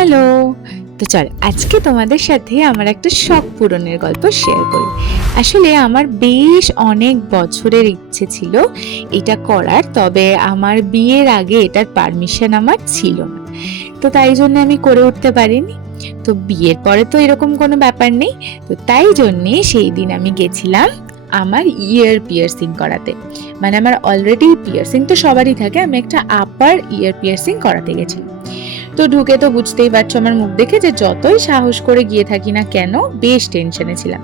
Hello. তো চল আজকে তোমাদের সাথে আমার একটা শখ পূরণের গল্প শেয়ার করি। আসলে আমার বেশ অনেক বছরের ইচ্ছে ছিল এটা করার, তবে আমার বিয়ের আগে এটার পারমিশন আমার ছিল না, তো তাই জন্য আমি করে উঠতে পারিনি। তো বিয়ের পরে তো এরকম কোনো ব্যাপার নেই, তো তাই জন্যে সেই দিন আমি গেছিলাম আমার ইয়ার পিয়ার্সিং করাতে। মানে আমার অলরেডি পিয়ার্সিং তো সবারই থাকে, আমি একটা আপার ইয়ার পিয়ার্সিং করাতে গেছিলাম। তো ঢুকে তো বুঝতেই পারছো আমার মুখ দেখে যে যতই সাহস করে গিয়ে থাকি না কেন বেশ টেনশনে ছিলাম,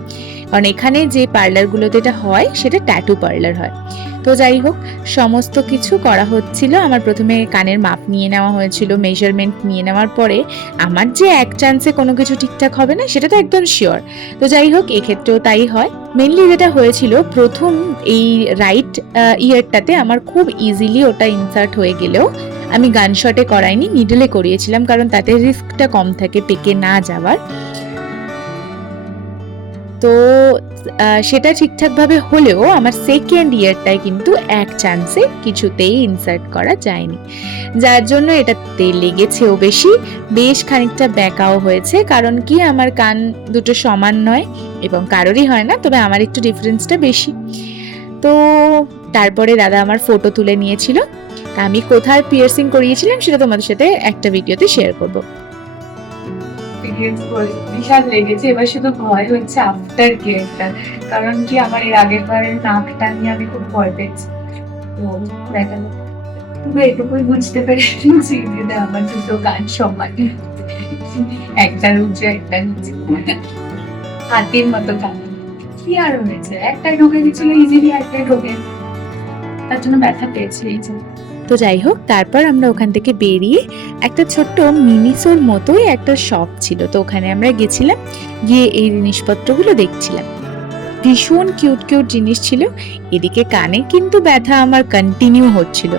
কারণ এখানে যে পার্লারগুলোতে এটা হয় সেটা ট্যাটু পার্লার হয়। তো যাই হোক, সমস্ত কিছু করা হচ্ছিল। আমার প্রথমে কানের মাপ নিয়ে নেওয়া হয়েছিল, মেজারমেন্ট নিয়ে নেওয়ার পরে আমার যে এক চান্সে কোনো কিছু ঠিকঠাক হবে না সেটা তো একদম শিওর। তো যাই হোক, এক্ষেত্রেও তাই হয়। মেনলি যেটা হয়েছিল, প্রথম এই রাইট ইয়ারটাতে আমার খুব ইজিলি ওটা ইনসার্ট হয়ে গেলেও আমি গান শটে করাইনি, নিডলে করিয়েছিলাম, কারণ তাতে রিস্কটা কম থাকে পেকে না যাওয়ার। তো সেটা ঠিকঠাকভাবে হলেও আমার সেকেন্ড ইয়ারটায় কিন্তু এক চান্সে কিছুতেই ইনসার্ট করা যায়নি, যার জন্য এটাতে লেগেছেও বেশি, বেশ খানিকটা ব্যাকাও হয়েছে। কারণ কি, আমার কান দুটো সমান নয় এবং কারোরই হয় না, তবে আমার একটু ডিফারেন্সটা বেশি। তো তারপরে দাদা আমার ফটো তুলে নিয়েছিল। আমি কোথায় পিয়ার্সিং করিয়েছিলাম সেটা তোমাদের সাথে একটা ভিডিওতে শেয়ার করব। বিশাল লেগেছে, এবার শুধু ভয় হচ্ছে আফটার কেয়ারটা, কারণ কি আমার এর আগের বারের নাকটা নিয়ে আমি খুব ভয় পেয়েছি। তো দেখা গেল তবে এটুকুই বুঝতে পেরেছি যে আমার দুটো গান সমান, একটা উঁচু একটা নিচু, হাতির মতো গান। কি আর হয়েছে, একটাই ঢুকে দিচ্ছিল ইজিলি, একটাই ঢোকে, তার জন্য ব্যথা পেয়েছি এই জন্য। তো যাই হোক, তারপর আমরা ওখান থেকে বেরিয়ে একটা ছোট্ট মিনিসোর মতোই একটা শপ ছিল, তো ওখানে আমরা গেছিলাম, গিয়ে এই জিনিসপত্রগুলো দেখছিলাম। ভীষণ কিউট কিউট জিনিস ছিল। এদিকে কানে কিন্তু ব্যথা আমার কন্টিনিউ হচ্ছিল।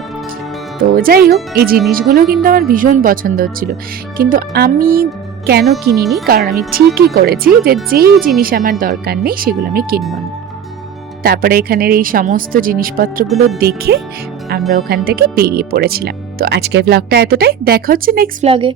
তো যাই হোক, এই জিনিসগুলো কিন্তু আমার ভীষণ পছন্দ হচ্ছিল, কিন্তু আমি কেন কিনিনি, কারণ আমি ঠিকই করেছি যে যেই জিনিস আমার দরকার নেই সেগুলো আমি কিনব না। তারপরে এখানের এই সমস্ত জিনিসপত্রগুলো দেখে আমরা ওখান থেকে বেরিয়ে পড়েছিলাম। তো আজকের ব্লগটা এতটাই, দেখা হচ্ছে নেক্সট ব্লগে।